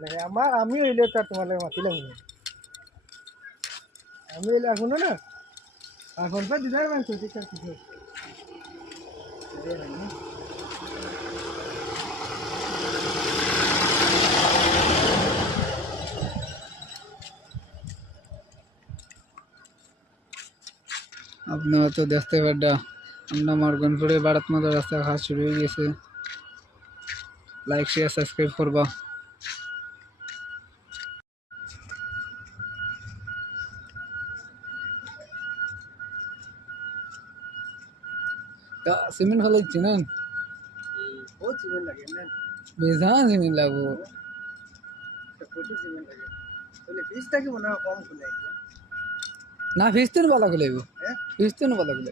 আমি হইলে তো আর তোমার লাগে মাতিলাম না। আমি হইলে এখনো না এখন তো দিদার মাংস ঠিক আছে কিছু আপনারা তো দেখতে পাড্ডা আমরা মার্গনপুরে ভারত মাতা রাস্তা কাজ শুরু হয়ে গেছে। লাইক শেয়ার সাবস্ক্রাইব করবা। সিমেন্ট ফেলাইছি না বহুত সিমেন্ট লাগে না বেশা সিমেন্ট লাগবো প্রচুর সিমেন্ট লাগে তাহলে ফিসটা কি মনে হয় কম খুলে না ফিস তো বালা লাগব হ্যাঁ ফিস তো বালা লাগব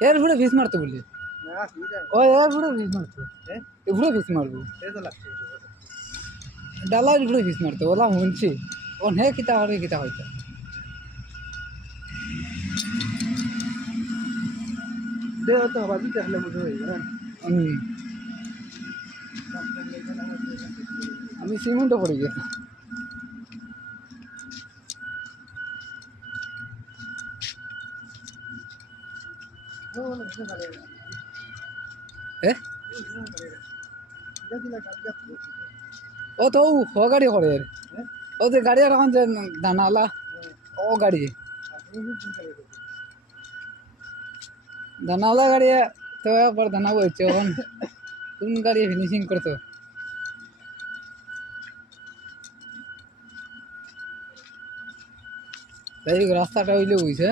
এর পুরো ফিস মারতে বলি না ফিস আর ও এর পুরো ফিস মারতো হ্যাঁ এ পুরো ফিস মারবো এই তো লাগছে ডালার পুরো ফিস মারতো ওলা শুনছি ওন হে কিতা হবে কিতা হইতা দেও তো বাজি দেখলে বুঝো না আমি সিমেন্টও পড়ে গেছি হ্যাঁ ও তো ও গাড়ি করে ও যে গাড়ি আর এখন যে দানালা ও গাড়ি দানাওয়ালা গাড়ি তো একবার দানা বইছে এখন কোন গাড়ি ফিনিশিং করতো তাই রাস্তাটা হইলে বুঝছে